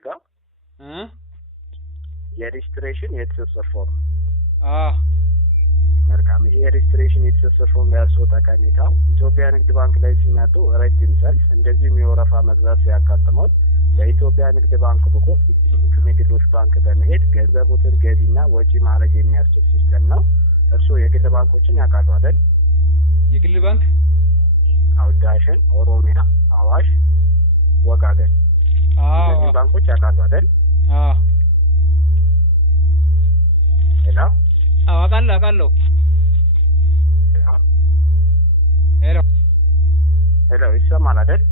ጋር የሬጅስትሬሽን የትስስር ፎርም መልካም ይሄ የሬጅስትሬሽን የትስስር ፎርም ያለው ጠቀሜታው ኢትዮጵያ ንግድ ባንክ ላይ ሲመጡ ረጅም ሰልፍ እንደዚሁም የወረፋ መግዛት ሲያጋጥመው በኢትዮጵያ ንግድ ባንክ በኩል የግሎች ባንክ በመሄድ ገንዘቦትን ገቢና ወጪ ማድረግ የሚያስችል ሲስተም ነው። እርስዎ የግል ባንኮችን ያውቃሉ አይደል? የግል ባንክ ዳሽን፣ ኦሮሚያ፣ አዋሽ፣ ወጋገን እነዚህ ባንኮች ያውቃሉ አይደል? ሄሎ አውቃለሁ። ሄሎ ይሰማል አይደል?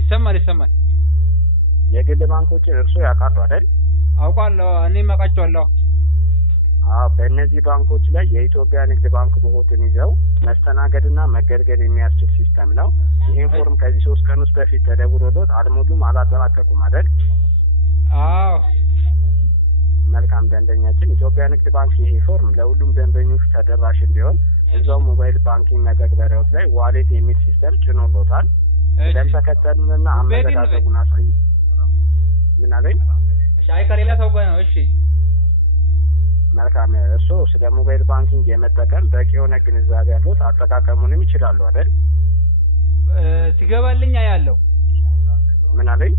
ይሰማል። የግል ባንኮችን እርስዎ ያውቃሉ አይደል? አውቃለሁ፣ እኔም አውቃቸዋለሁ። በእነዚህ ባንኮች ላይ የኢትዮጵያ ንግድ ባንክ ቦታን ይዘው መስተናገድና መገልገል የሚያስችል ሲስተም ነው። ይሄን ፎርም ከዚህ 3 ቀን ውስጥ በፊት ተደውሎት አልሞሉም አላጠናቀቁም አይደል? መልካም ደንበኛችን ኢትዮጵያ ንግድ ባንክ ይሄ ፎርም ለሁሉም ደንበኞች ተደራሽ እንዲሆን እዛው ሞባይል ባንኪንግ መተግበሪያዎች ላይ ዋሌት የሚል ሲስተም ጭኖሎታል። ለምተከተሉንና አመለካከቱን አሳይ ምን አለኝ? ከሌላ ሰው ጋር ነው። መልካም እርስዎ ስለ ሞባይል ባንኪንግ የመጠቀም በቂ የሆነ ግንዛቤ ያሉት አጠቃቀሙንም ይችላሉ አይደል? ሲገባልኝ አያለሁ። ምን አለኝ?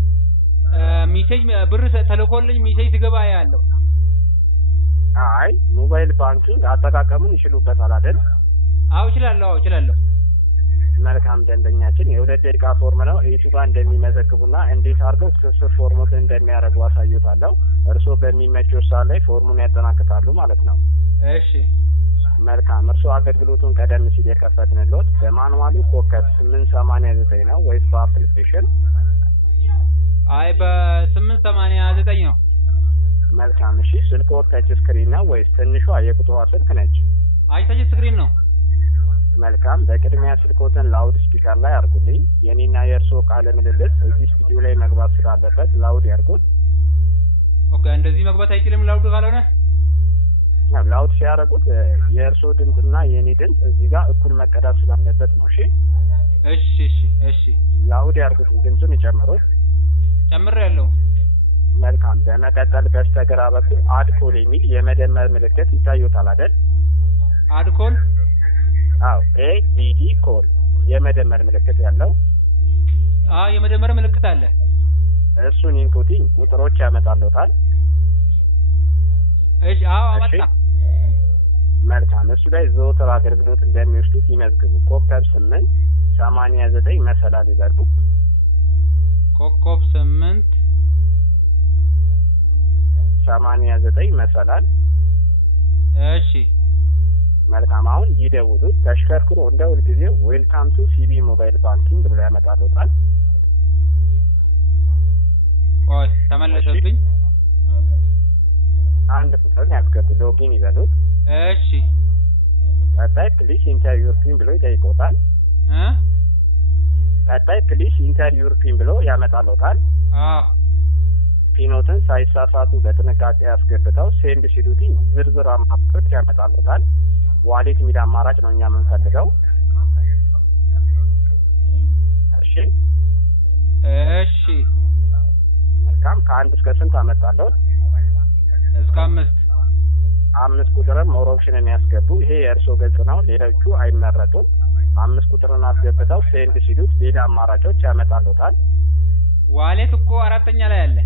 ሚሴጅ ብር ተልኮልኝ ሚሴጅ ሲገባ አያለሁ። አይ ሞባይል ባንኪንግ አጠቃቀሙን ይችሉበታል አይደል? እችላለሁ። መልካም ደንበኛችን የ2 ደቂቃ ፎርም ነው። የቱ ጋር እንደሚመዘግቡና እንዴት አድርገው ትስስር ፎርሙን እንደሚያደርጉ አሳዩታለሁ። እርስዎ በሚመቸው ሰዓት ላይ ፎርሙን ያጠናቅቃሉ ማለት ነው። እሺ መልካም እርስዎ አገልግሎቱን ቀደም ሲል የከፈትንልዎት በማኑዋሉ ኮከብ 889 ነው ወይስ በአፕሊኬሽን? አይ በ889 ነው። መልካም እሺ ስልክዎ ተች ስክሪን ነው ወይስ ትንሿ የቁጥሯ ስልክ ነች? አይ ተች ስክሪን ነው። መልካም በቅድሚያ ስልክዎትን ላውድ ስፒከር ላይ አድርጉልኝ። የኔና የእርስዎ ቃለ ምልልስ እዚህ ስቱዲዮ ላይ መግባት ስላለበት ላውድ ያድርጉት። ኦኬ እንደዚህ መግባት አይችልም ላውድ ካልሆነ? ላውድ ሲያደርጉት የእርስዎ ድምጽና የኔ ድምጽ እዚህ ጋር እኩል መቀዳት ስላለበት ነው። እሺ ላውድ ያድርጉት። ድምጹን ይጨምሩት። ጨምሬያለሁ። መልካም በመቀጠል በስተግራ በኩል አድ ኮል የሚል የመደመር ምልክት ይታዩታል አይደል? አድ ኮል ADD ኮል የመደመር ምልክት ያለው የመደመር ምልክት አለ። እሱን ኢንፑቲንግ ቁጥሮች ያመጣልዎታል። እሺ አመጣ። መልካም እሱ ላይ ዘወትር አገልግሎት እንደሚወስዱት ይመዝግቡ። ኮከብ 889 መሰላል ይበሉ። ኮከብ 889 መሰላል። እሺ መልካም አሁን ይደውሉት። ተሽከርክሮ እንደ ሁልጊዜው ዌልካም ቱ ሲቢ ሞባይል ባንኪንግ ብሎ ያመጣልዎታል። ተመለሰብኝ። አንድ ቁጥርን ያስገቡ። ሎጊን ይበሉት። እሺ ቀጣይ ፕሊስ ኢንተር ዩር ፒን ብሎ ይጠይቆታል። ቀጣይ ፕሊስ ኢንተር ዩር ፒን ብሎ ያመጣልዎታል። ፒኖትን ሳይሳሳቱ በጥንቃቄ ያስገብተው ሴንድ ሲሉት ዝርዝር አማራጮች ያመጣልዎታል። ዋሌት የሚል አማራጭ ነው እኛ የምንፈልገው። እሺ መልካም ከ1 እስከ ስንት አመጣለሁ? እስከ 5 ቁጥርን ሞር ኦፕሽንን ያስገቡ። ይሄ የእርስዎ ገጽ ነው፣ ሌሎቹ አይመረጡም። 5 ቁጥርን አስገብተው ሴንድ ሲሉት ሌላ አማራጮች ያመጣልዎታል። ዋሌት እኮ 4ኛ ላይ አለ።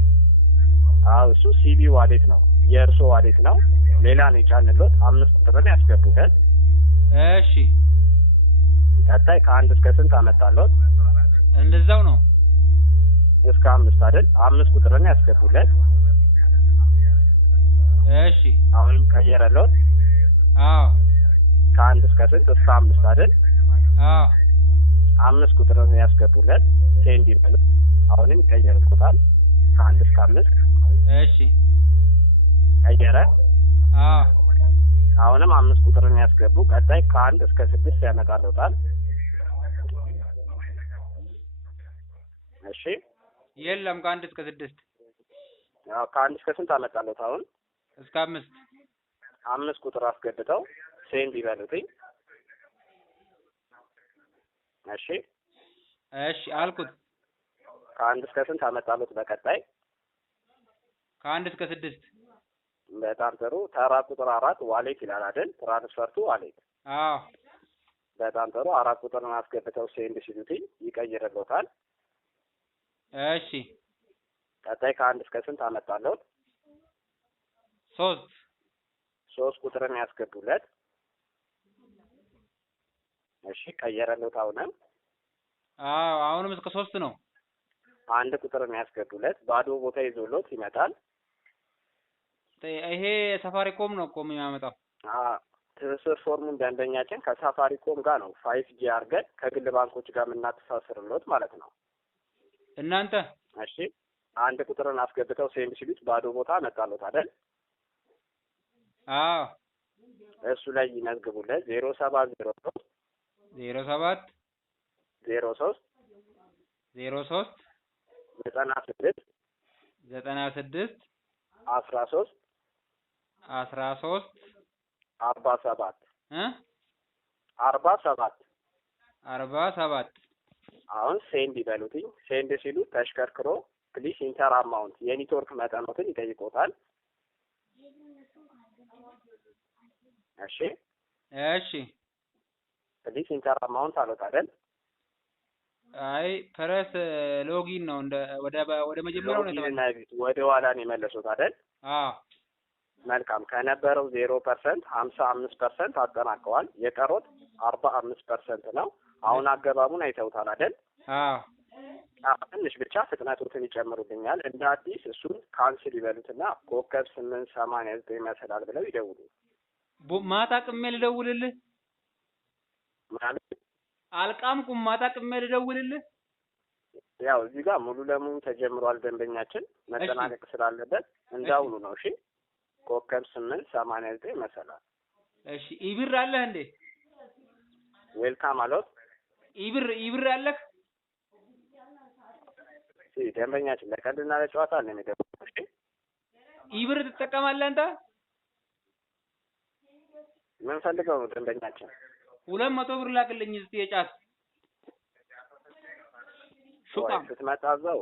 እሱ ሲቢ ዋሌት ነው፣ የእርስዎ ዋሌት ነው። ሌላ ነው የጫንልዎት። 5 ቁጥርን ያስገቡለት። እሺ ቀጣይ ከ1 እስከ ስንት አመጣልዎት? እንደዛው ነው እስከ 5 አይደል? 5 ቁጥርን ያስገቡለት። እሺ አሁንም ቀየረልዎት። ከ1 እስከ ስንት? እስከ 5 አይደል? 5 ቁጥርን ያስገቡለት። ሴንድ ይበሉት። አሁንም ይቀየርልዎታል። ከ1 እስከ 5 እሺ ቀየረ። አሁንም 5 ቁጥርን ያስገቡ። ቀጣይ ከ1 እስከ 6 ያመጣልዎታል። እሺ የለም ከ1 እስከ 6 ከ1 እስከ ስንት አመጣልዎት? አሁን እስከ 5 5 ቁጥር አስገብተው ሴንድ ይበሉት። እሺ አልኩት። ከ1 እስከ ስንት አመጣልዎት? በቀጣይ ከ1 እስከ 6 በጣም ጥሩ። ተራ ቁጥር 4 ዋሌት ይላል አይደል? ትራንስፈርቱ ዋሌት። አዎ በጣም ጥሩ። 4 ቁጥርን አስገብተው ሴንድ ሲሉትኝ ይቀይርልዎታል። እሺ ቀጣይ ከ1 እስከ ስንት አመጣለሁ? 3 ቁጥርን ያስገቡለት። እሺ ቀየረልዎት አሁንም? አዎ አሁንም እስከ 3 ነው። 1 ቁጥርን ያስገቡለት። ባዶ ቦታ ይዞሎት ይመጣል። ይሄ ሳፋሪኮም ነው እኮ የሚያመጣው። ትስስር ፎርሙን ደንበኛችን ከሳፋሪኮም ጋር ነው 5G አድርገን ከግል ባንኮች ጋር የምናተሳስርሎት ማለት ነው። እናንተ እሺ 1 ቁጥርን አስገብተው ሴንድ ሲሉት ባዶ ቦታ መጣሎት አይደል? አዎ እሱ ላይ ይመዝግቡለት 0703 07 03 96 96 13 47 47 አሁን ሴንድ ይበሉትኝ። ሴንድ ሲሉ ተሽከርክሮ ፕሊስ ኢንተር አማውንት የኔትወርክ መጠኖትን ይጠይቆታል። እሺ ፕሊስ ኢንተር አማውንት አሉት አይደል? አይ ፕረስ ሎጊን ነው እንደ ወደ መጀመሪያው ነው የተመለሰው። ወደ ኋላ ነው የመለሱት አይደል? አዎ መልካም። ከነበረው 0% 55% አጠናቀዋል። የቀሩት 45% ነው። አሁን አገባቡን አይተውታል አይደል? አዎ ትንሽ ብቻ ፍጥነቱን ይጨምሩልኛል። እንደ አዲስ እሱን ካንስል ይበሉትና ኮከብ 889 መሰላል ብለው ይደውሉ። ማታ ቅሜ ልደውልልህ ማለት አልቃምኩም። ማታ ቅሜ ልደውልልህ። ያው እዚህ ጋር ሙሉ ለሙሉ ተጀምሯል። ደንበኛችን መጠናቀቅ ስላለበት እንዳውሉ ነው። እሺ ኮከብ 889 መሰላል። እሺ ኢብር አለህ እንዴ? ዌልካም አሎት። ኢብር አለህ? ደንበኛችን ለቀልድና ለጨዋታ ነው የሚደውለው። እሺ ኢብር ትጠቀማለህ አንተ? ምን ፈልገው ነው ደንበኛችን? 200 ብር ላክልኝ እስቲ የጫት ሹቃ ስትመጣ እዛው